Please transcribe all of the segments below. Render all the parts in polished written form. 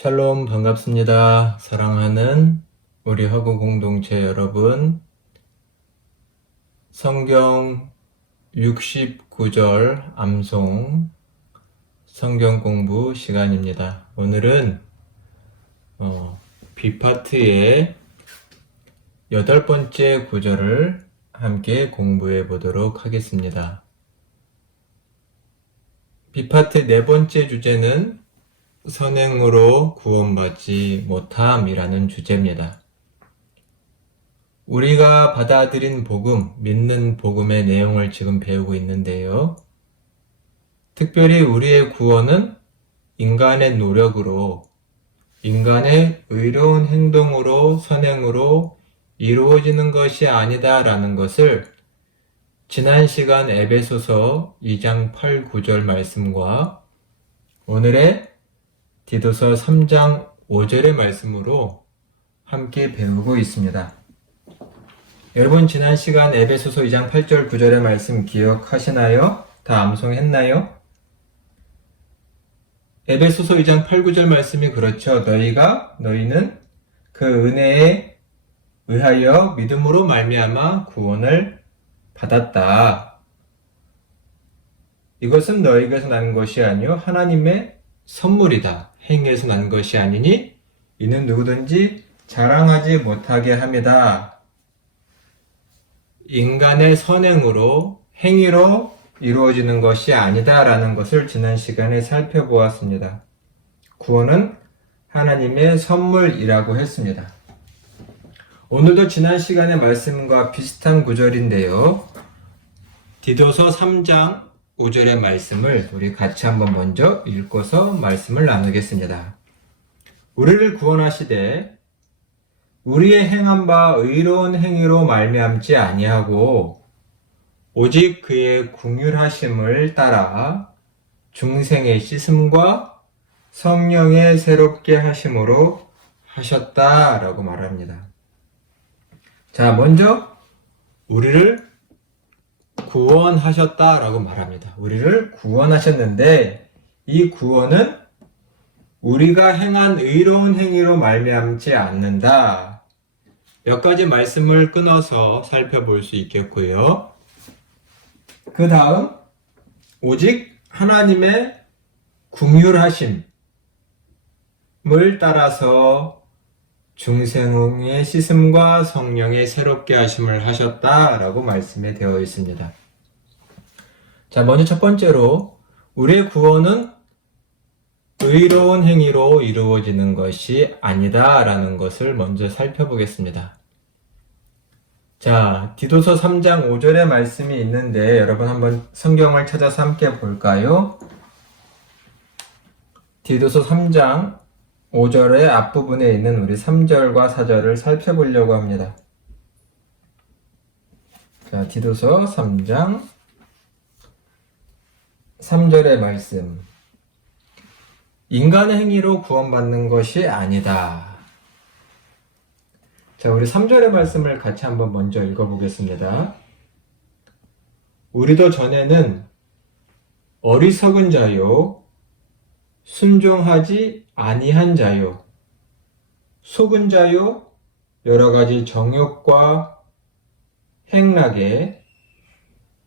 샬롬 반갑습니다. 사랑하는 우리 화구 공동체 여러분, 성경 69절 암송 성경 공부 시간입니다. 오늘은 B파트의 8번째 구절을 함께 공부해 보도록 하겠습니다. B파트 4번째 주제는 선행으로 구원받지 못함이라는 주제입니다. 우리가 받아들인 복음, 믿는 복음의 내용을 지금 배우고 있는데요. 특별히 우리의 구원은 인간의 노력으로, 인간의 의로운 행동으로, 선행으로 이루어지는 것이 아니다라는 것을 지난 시간 에베소서 2장 8, 9절 말씀과 오늘의 디도서 3장 5절의 말씀으로 함께 배우고 있습니다. 여러분 지난 시간 에베소서 2장 8절 9절의 말씀 기억하시나요? 다 암송했나요? 에베소서 2장 8, 9절 말씀이 그렇죠. 너희는 그 은혜에 의하여 믿음으로 말미암아 구원을 받았다. 이것은 너희에게서 난 것이 아니요 하나님의 선물이다. 행위에서 난 것이 아니니 이는 누구든지 자랑하지 못하게 함이다. 인간의 선행으로 행위로 이루어지는 것이 아니다라는 것을 지난 시간에 살펴보았습니다. 구원은 하나님의 선물이라고 했습니다. 오늘도 지난 시간의 말씀과 비슷한 구절인데요. 디도서 3장 5절의 말씀을 우리 같이 한번 먼저 읽고서 말씀을 나누겠습니다. 우리를 구원하시되 우리의 행한 바 의로운 행위로 말미암지 아니하고 오직 그의 긍휼하심을 따라 중생의 씻음과 성령의 새롭게 하심으로 하셨다라고 말합니다. 자, 먼저 우리를 구원하셨다라고 말합니다. 우리를 구원하셨는데 이 구원은 우리가 행한 의로운 행위로 말미암지 않는다. 몇 가지 말씀을 끊어서 살펴볼 수 있겠고요. 그 다음 오직 하나님의 긍휼하심을 따라서 중생의 씻음과 성령의 새롭게 하심을 하셨다라고 말씀에 되어 있습니다. 자, 먼저 첫 번째로 우리의 구원은 의로운 행위로 이루어지는 것이 아니다라는 것을 먼저 살펴보겠습니다. 자, 디도서 3장 5절의 말씀이 있는데 여러분 한번 성경을 찾아서 함께 볼까요? 디도서 3장 5절의 앞부분에 있는 우리 3절과 4절을 살펴보려고 합니다. 자, 디도서 3장 3절의 말씀. 인간의 행위로 구원받는 것이 아니다. 자, 우리 3절의 말씀을 같이 한번 먼저 읽어보겠습니다. 우리도 전에는 어리석은 자요, 순종하지 아니한 자요, 속은 자요, 여러 가지 정욕과 행락에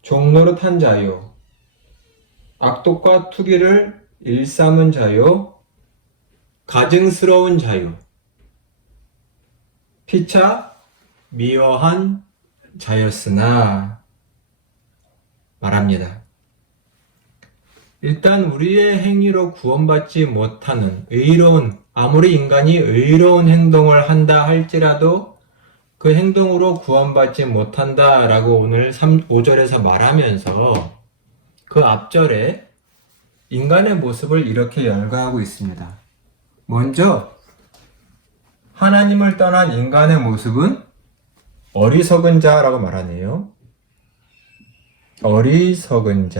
종노릇한 자요, 악독과 투기를 일삼은 자요, 가증스러운 자요, 피차 미워한 자였으나 말합니다. 일단 우리의 행위로 구원받지 못하는 아무리 인간이 의로운 행동을 한다 할지라도 그 행동으로 구원받지 못한다 라고 오늘 5절에서 말하면서 그 앞절에 인간의 모습을 이렇게 열거하고 있습니다. 먼저 하나님을 떠난 인간의 모습은 어리석은 자라고 말하네요. 어리석은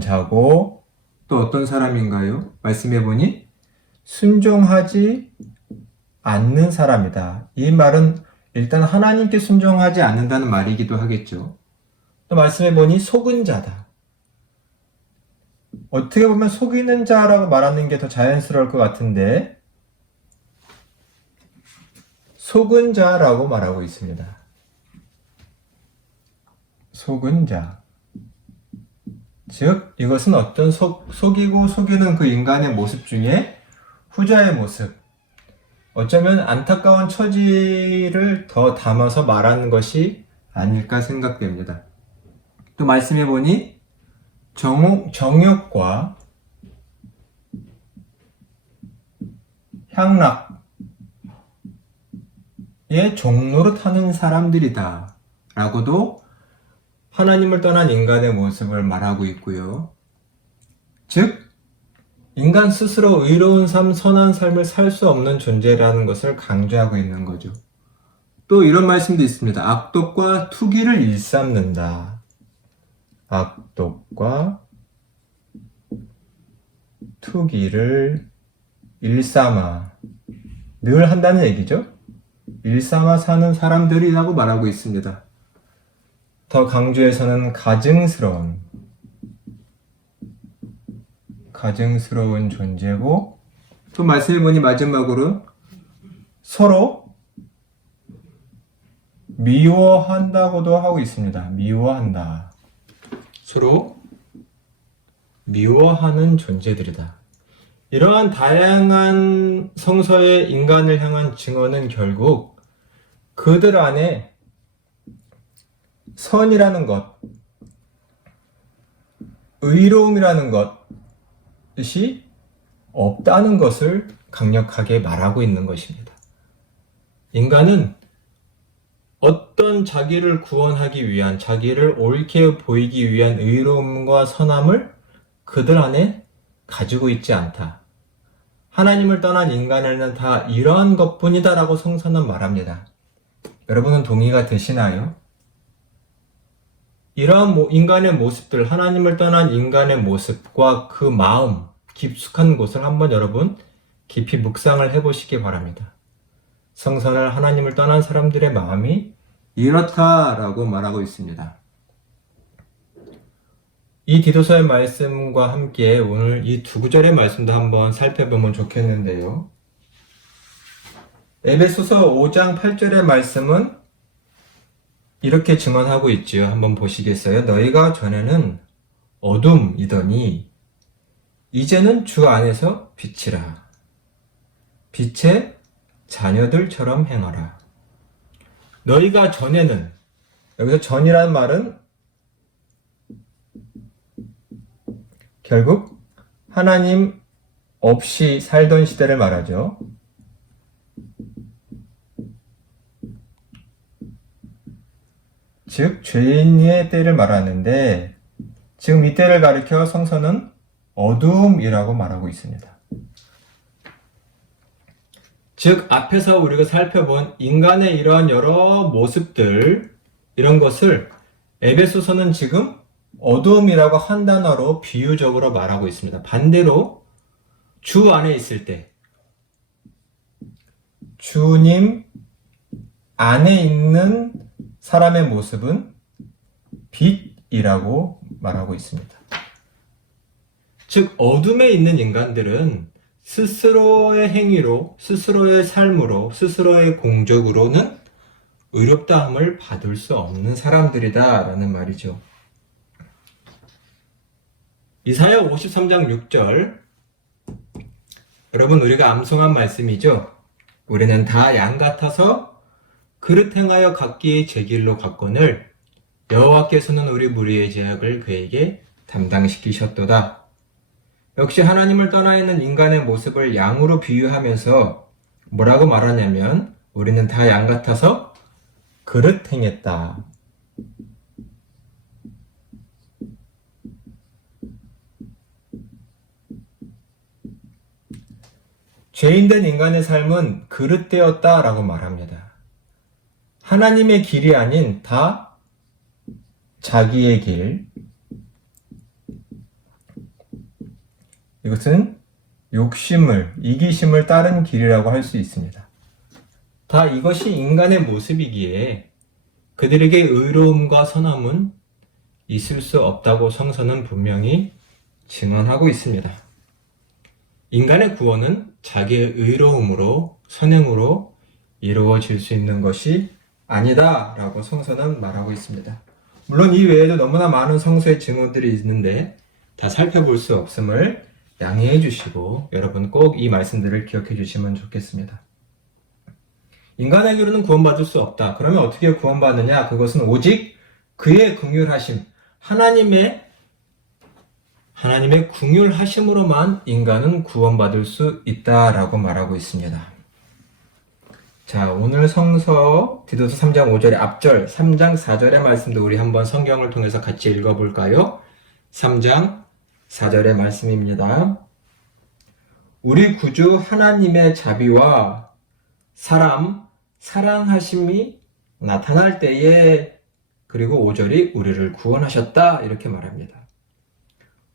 자고 또 어떤 사람인가요? 말씀해보니 순종하지 않는 사람이다. 이 말은 일단 하나님께 순종하지 않는다는 말이기도 하겠죠. 또 말씀해보니 속은 자다. 어떻게 보면 속이는 자라고 말하는 게 더 자연스러울 것 같은데 속은 자라고 말하고 있습니다. 속은 자. 즉 이것은 어떤 속이고 속이는 그 인간의 모습 중에 후자의 모습, 어쩌면 안타까운 처지를 더 담아서 말하는 것이 아닐까 생각됩니다. 또 말씀해 보니 정욕과 향락의 종로로 타는 사람들이다 라고도 하나님을 떠난 인간의 모습을 말하고 있고요. 즉 인간 스스로 의로운 삶, 선한 삶을 살 수 없는 존재라는 것을 강조하고 있는 거죠. 또 이런 말씀도 있습니다. 악독과 투기를 일삼는다. 악독과 투기를 일삼아 늘 한다는 얘기죠. 일삼아 사는 사람들이라고 말하고 있습니다. 더 강조해서는 가증스러운 존재고, 또 말씀해보니 마지막으로 서로 미워한다고도 하고 있습니다. 미워한다. 서로 미워하는 존재들이다. 이러한 다양한 성서의 인간을 향한 증언은 결국 그들 안에 선이라는 것, 의로움이라는 것이 없다는 것을 강력하게 말하고 있는 것입니다. 인간은 어떤 자기를 구원하기 위한, 자기를 옳게 보이기 위한 의로움과 선함을 그들 안에 가지고 있지 않다. 하나님을 떠난 인간에는 다 이러한 것뿐이다 라고 성서는 말합니다. 여러분은 동의가 되시나요? 이러한 인간의 모습들, 하나님을 떠난 인간의 모습과 그 마음, 깊숙한 곳을 한번 여러분 깊이 묵상을 해보시기 바랍니다. 성서는 하나님을 떠난 사람들의 마음이 이렇다라고 말하고 있습니다. 이 디도서의 말씀과 함께 오늘 이 두 구절의 말씀도 한번 살펴보면 좋겠는데요. 에베소서 5장 8절의 말씀은 이렇게 증언하고 있지요. 한번 보시겠어요? 너희가 전에는 어둠이더니 이제는 주 안에서 빛이라. 빛의 자녀들처럼 행하라. 너희가 전에는, 여기서 전이라는 말은 결국 하나님 없이 살던 시대를 말하죠. 즉 죄인의 때를 말하는데 지금 이 때를 가리켜 성서는 어둠이라고 말하고 있습니다. 즉 앞에서 우리가 살펴본 인간의 이러한 여러 모습들, 이런 것을 에베소서는 지금 어둠이라고 한 단어로 비유적으로 말하고 있습니다. 반대로 주 안에 있을 때, 주님 안에 있는 사람의 모습은 빛이라고 말하고 있습니다. 즉 어둠에 있는 인간들은 스스로의 행위로, 스스로의 삶으로, 스스로의 공적으로는 의롭다함을 받을 수 없는 사람들이다 라는 말이죠. 이사야 53장 6절, 여러분 우리가 암송한 말씀이죠. 우리는 다 양 같아서 그릇 행하여 각기 제 길로 갔거늘 여호와께서는 우리 무리의 죄악을 그에게 담당시키셨도다. 역시 하나님을 떠나 있는 인간의 모습을 양으로 비유하면서 뭐라고 말하냐면 우리는 다 양 같아서 그릇 행했다. 죄인된 인간의 삶은 그릇되었다 라고 말합니다. 하나님의 길이 아닌 다 자기의 길, 이것은 욕심을, 이기심을 따른 길이라고 할 수 있습니다. 다 이것이 인간의 모습이기에 그들에게 의로움과 선함은 있을 수 없다고 성서는 분명히 증언하고 있습니다. 인간의 구원은 자기의 의로움으로, 선행으로 이루어질 수 있는 것이 아니다 라고 성서는 말하고 있습니다. 물론 이 외에도 너무나 많은 성서의 증언들이 있는데 다 살펴볼 수 없음을 양해해 주시고 여러분 꼭 이 말씀들을 기억해 주시면 좋겠습니다. 인간에게로는 구원받을 수 없다. 그러면 어떻게 구원받느냐? 그것은 오직 그의 긍휼하심, 하나님의 긍휼하심으로만 인간은 구원받을 수 있다라고 말하고 있습니다. 자, 오늘 성서 디도서 3장 5절의 앞절, 3장 4절의 말씀도 우리 한번 성경을 통해서 같이 읽어볼까요? 3장 4절의 말씀입니다. 우리 구주 하나님의 자비와 사람, 사랑하심이 나타날 때에, 그리고 5절이 우리를 구원하셨다 이렇게 말합니다.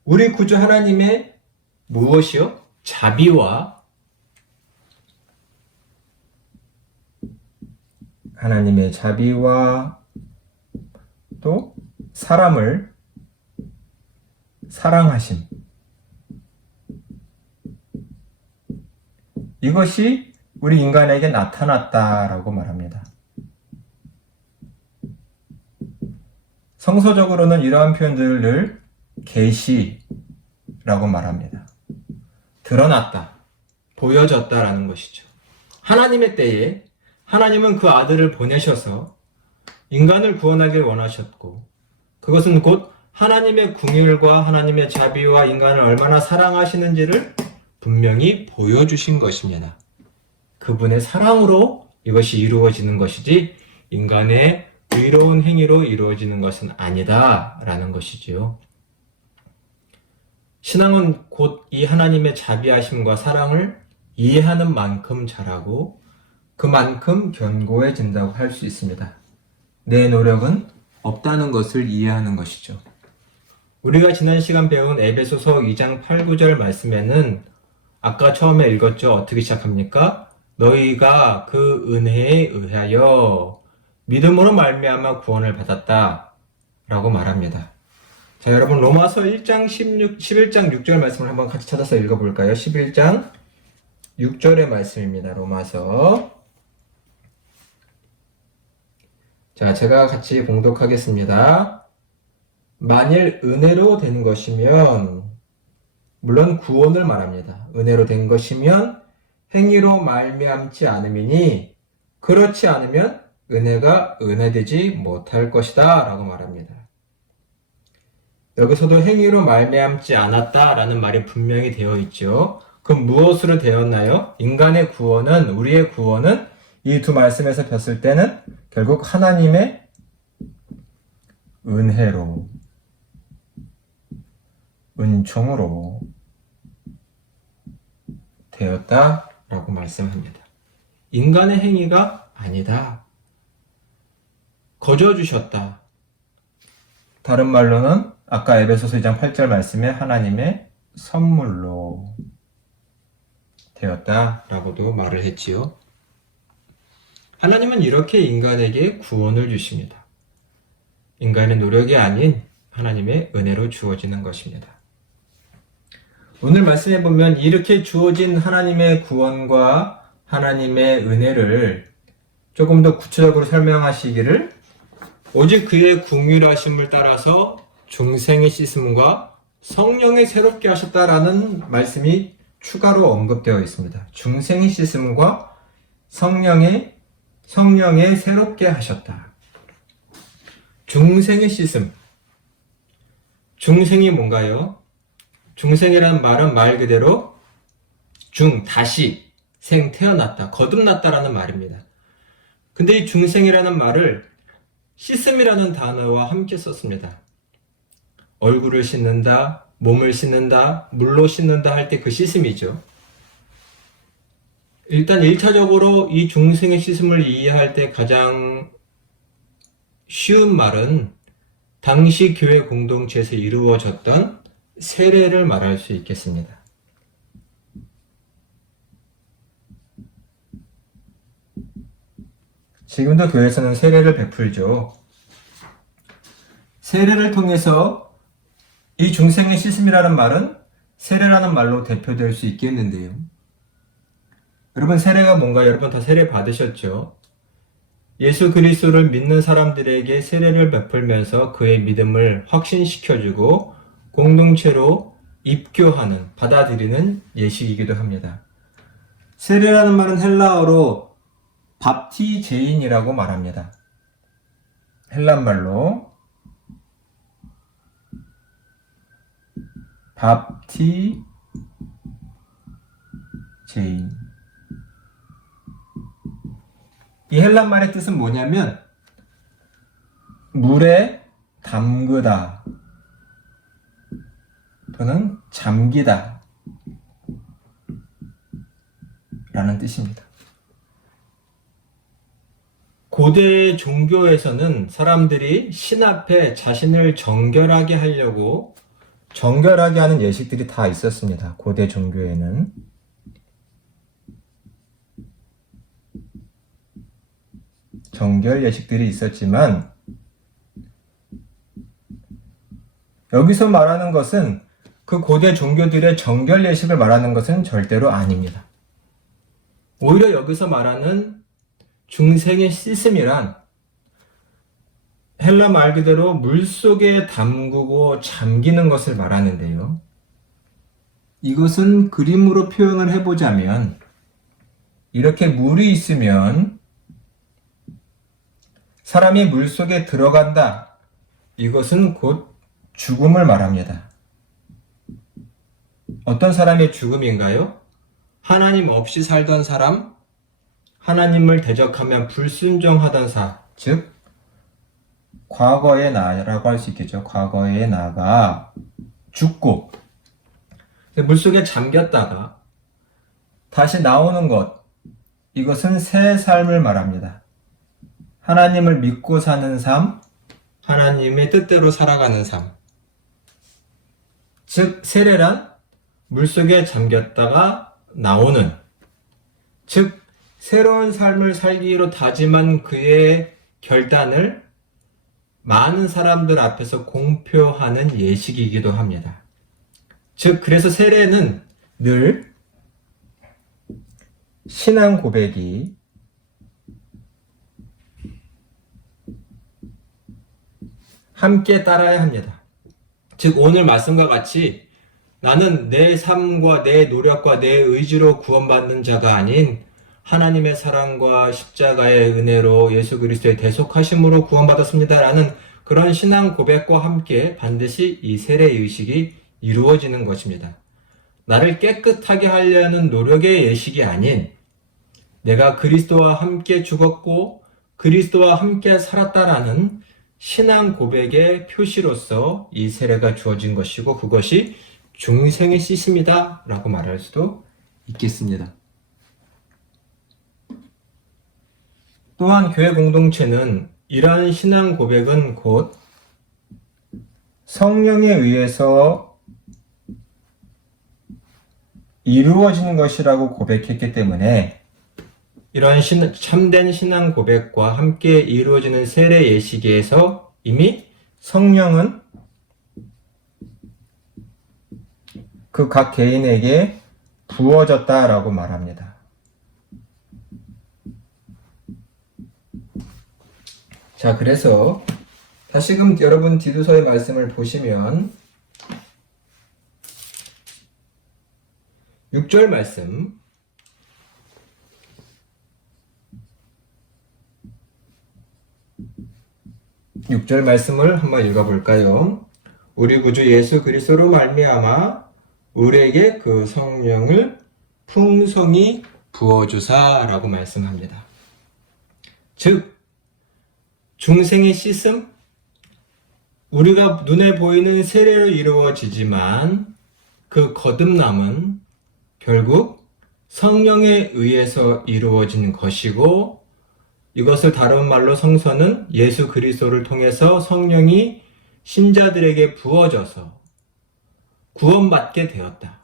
우리 구주 하나님의 무엇이요? 자비와 하나님의 자비와 또 사람을 사랑하심, 이것이 우리 인간에게 나타났다라고 말합니다. 성서적으로는 이러한 표현들을 계시라고 말합니다. 드러났다, 보여졌다라는 것이죠. 하나님의 때에 하나님은 그 아들을 보내셔서 인간을 구원하길 원하셨고, 그것은 곧 하나님의 긍휼과 하나님의 자비와 인간을 얼마나 사랑하시는지를 분명히 보여주신 것입니다. 그분의 사랑으로 이것이 이루어지는 것이지 인간의 의로운 행위로 이루어지는 것은 아니다라는 것이지요. 신앙은 곧 이 하나님의 자비하심과 사랑을 이해하는 만큼 자라고 그만큼 견고해진다고 할 수 있습니다. 내 노력은 없다는 것을 이해하는 것이죠. 우리가 지난 시간 배운 에베소서 2장 8, 9절 말씀에는 아까 처음에 읽었죠. 어떻게 시작합니까? 너희가 그 은혜에 의하여 믿음으로 말미암아 구원을 받았다 라고 말합니다. 자, 여러분 로마서 1장 11장 6절 말씀을 한번 같이 찾아서 읽어볼까요? 11장 6절의 말씀입니다. 로마서. 자, 제가 같이 봉독하겠습니다. 만일 은혜로 된 것이면, 물론 구원을 말합니다. 은혜로 된 것이면 행위로 말미암지 않음이니 그렇지 않으면 은혜가 은혜되지 못할 것이다 라고 말합니다. 여기서도 행위로 말미암지 않았다라는 말이 분명히 되어 있죠. 그럼 무엇으로 되었나요? 인간의 구원은, 우리의 구원은 이 두 말씀에서 봤을 때는 결국 하나님의 은혜로, 은총으로 되었다라고 말씀합니다. 인간의 행위가 아니다. 거저 주셨다. 다른 말로는 아까 에베소서 2장 8절 말씀에 하나님의 선물로 되었다라고도 말을 했지요. 하나님은 이렇게 인간에게 구원을 주십니다. 인간의 노력이 아닌 하나님의 은혜로 주어지는 것입니다. 오늘 말씀해 보면 이렇게 주어진 하나님의 구원과 하나님의 은혜를 조금 더 구체적으로 설명하시기를 오직 그의 긍휼하심을 따라서 중생의 씻음과 성령의 새롭게 하셨다라는 말씀이 추가로 언급되어 있습니다. 중생의 씻음과 성령의 새롭게 하셨다. 중생의 씻음. 중생이 뭔가요? 중생이라는 말은 말 그대로 다시, 생, 태어났다, 거듭났다라는 말입니다. 근데 이 중생이라는 말을 씻음이라는 단어와 함께 썼습니다. 얼굴을 씻는다, 몸을 씻는다, 물로 씻는다 할 때 그 씻음이죠. 일단 1차적으로 이 중생의 씻음을 이해할 때 가장 쉬운 말은 당시 교회 공동체에서 이루어졌던 세례를 말할 수 있겠습니다. 지금도 교회에서는 세례를 베풀죠. 세례를 통해서 이 중생의 씻음이라는 말은 세례라는 말로 대표될 수 있겠는데요. 여러분, 세례가 뭔가 여러분 다 세례 받으셨죠? 예수 그리스도를 믿는 사람들에게 세례를 베풀면서 그의 믿음을 확신시켜주고 공동체로 입교하는, 받아들이는 예식이기도 합니다. 세례라는 말은 헬라어로 밥티제인이라고 말합니다. 헬란말로 밥티제인. 이 헬란말의 뜻은 뭐냐면 물에 담그다 또는 잠기다 라는 뜻입니다. 고대 종교에서는 사람들이 신 앞에 자신을 정결하게 하려고 정결하게 하는 예식들이 다 있었습니다. 고대 종교에는. 정결 예식들이 있었지만 여기서 말하는 것은 그 고대 종교들의 정결 예식을 말하는 것은 절대로 아닙니다. 오히려 여기서 말하는 중생의 씻음이란 헬라 말 그대로 물속에 담그고 잠기는 것을 말하는데요. 이것은 그림으로 표현을 해보자면 이렇게 물이 있으면 사람이 물속에 들어간다. 이것은 곧 죽음을 말합니다. 어떤 사람의 죽음인가요? 하나님 없이 살던 사람, 하나님을 대적하며 불순종하던 즉 과거의 나라고 할 수 있겠죠. 과거의 나가 죽고 물속에 잠겼다가 다시 나오는 것, 이것은 새 삶을 말합니다. 하나님을 믿고 사는 삶, 하나님의 뜻대로 살아가는 삶. 즉 세례란 물속에 잠겼다가 나오는, 즉 새로운 삶을 살기로 다짐한 그의 결단을 많은 사람들 앞에서 공표하는 예식이기도 합니다. 즉 그래서 세례는 늘 신앙 고백이 함께 따라야 합니다. 즉 오늘 말씀과 같이 나는 내 삶과 내 노력과 내 의지로 구원받는 자가 아닌 하나님의 사랑과 십자가의 은혜로 예수 그리스도의 대속하심으로 구원받았습니다 라는 그런 신앙 고백과 함께 반드시 이 세례 의식이 이루어지는 것입니다. 나를 깨끗하게 하려는 노력의 예식이 아닌 내가 그리스도와 함께 죽었고 그리스도와 함께 살았다라는 신앙 고백의 표시로서 이 세례가 주어진 것이고 그것이 중생의 씻음이다 라고 말할 수도 있겠습니다. 또한 교회 공동체는 이러한 신앙 고백은 곧 성령에 의해서 이루어지는 것이라고 고백했기 때문에 이러한 참된 신앙 고백과 함께 이루어지는 세례 예식에서 이미 성령은 그 각 개인에게 부어졌다라고 말합니다. 자, 그래서 다시금 여러분 디도서의 말씀을 보시면 6절 말씀 6절 말씀을 한번 읽어볼까요? 우리 구주 예수 그리스도로 말미암아 우리에게 그 성령을 풍성히 부어주사 라고 말씀합니다. 즉 중생의 씻음, 우리가 눈에 보이는 세례로 이루어지지만 그 거듭남은 결국 성령에 의해서 이루어지는 것이고 이것을 다른 말로 성서는 예수 그리스도를 통해서 성령이 신자들에게 부어져서 구원받게 되었다.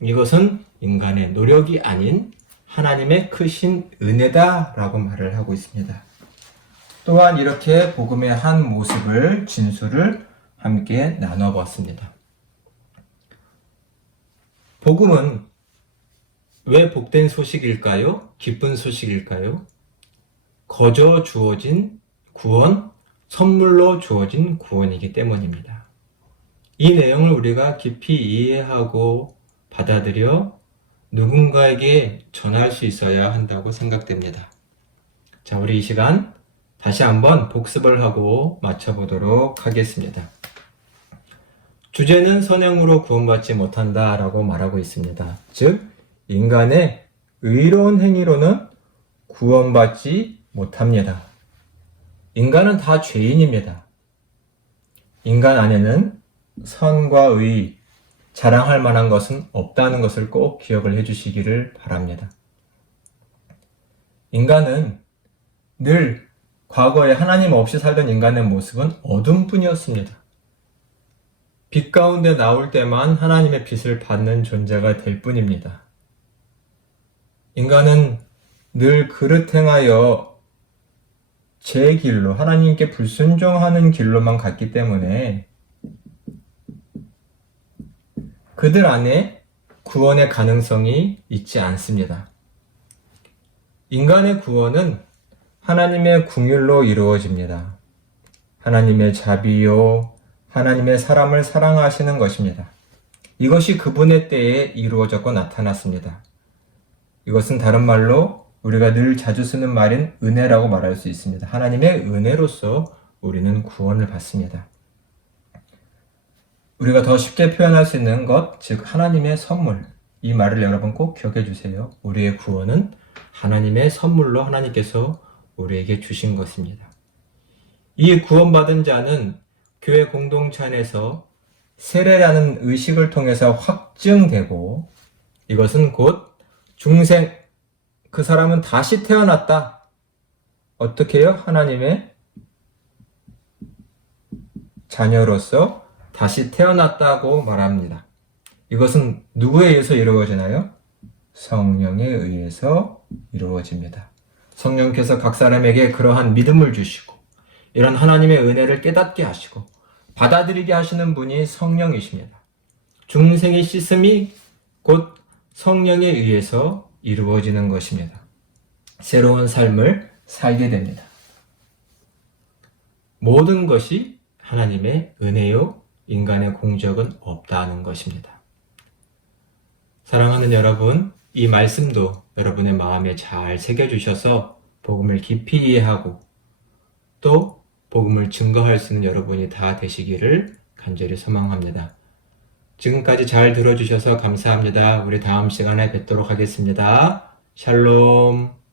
이것은 인간의 노력이 아닌 하나님의 크신 은혜다라고 말을 하고 있습니다. 또한 이렇게 복음의 한 모습을 진술을 함께 나눠봤습니다. 복음은 왜 복된 소식일까요? 기쁜 소식일까요? 거저 주어진 구원, 선물로 주어진 구원이기 때문입니다. 이 내용을 우리가 깊이 이해하고 받아들여 누군가에게 전할 수 있어야 한다고 생각됩니다. 자, 우리 이 시간 다시 한번 복습을 하고 마쳐보도록 하겠습니다. 주제는 선행으로 구원받지 못한다라고 말하고 있습니다. 즉, 인간의 의로운 행위로는 구원받지 못합니다. 인간은 다 죄인입니다. 인간 안에는 선과 의, 자랑할 만한 것은 없다는 것을 꼭 기억을 해주시기를 바랍니다. 인간은 늘 과거에 하나님 없이 살던 인간의 모습은 어둠뿐이었습니다. 빛 가운데 나올 때만 하나님의 빛을 받는 존재가 될 뿐입니다. 인간은 늘 그릇 행하여 제 길로, 하나님께 불순종하는 길로만 갔기 때문에 그들 안에 구원의 가능성이 있지 않습니다. 인간의 구원은 하나님의 긍휼로 이루어집니다. 하나님의 자비요, 하나님의 사람을 사랑하시는 것입니다. 이것이 그분의 때에 이루어졌고 나타났습니다. 이것은 다른 말로 우리가 늘 자주 쓰는 말인 은혜라고 말할 수 있습니다. 하나님의 은혜로서 우리는 구원을 받습니다. 우리가 더 쉽게 표현할 수 있는 것, 즉 하나님의 선물. 이 말을 여러분 꼭 기억해 주세요. 우리의 구원은 하나님의 선물로 하나님께서 우리에게 주신 것입니다. 이 구원받은 자는 교회 공동체 안에서 세례라는 의식을 통해서 확증되고, 이것은 곧 중생, 그 사람은 다시 태어났다. 어떻게 해요? 하나님의 자녀로서 다시 태어났다고 말합니다. 이것은 누구에 의해서 이루어지나요? 성령에 의해서 이루어집니다. 성령께서 각 사람에게 그러한 믿음을 주시고 이런 하나님의 은혜를 깨닫게 하시고 받아들이게 하시는 분이 성령이십니다. 중생의 씻음이 곧 성령에 의해서 이루어지는 것입니다. 새로운 삶을 살게 됩니다. 모든 것이 하나님의 은혜요, 인간의 공적은 없다는 것입니다. 사랑하는 여러분, 이 말씀도 여러분의 마음에 잘 새겨주셔서 복음을 깊이 이해하고 또 복음을 증거할 수 있는 여러분이 다 되시기를 간절히 소망합니다. 지금까지 잘 들어주셔서 감사합니다. 우리 다음 시간에 뵙도록 하겠습니다. 샬롬.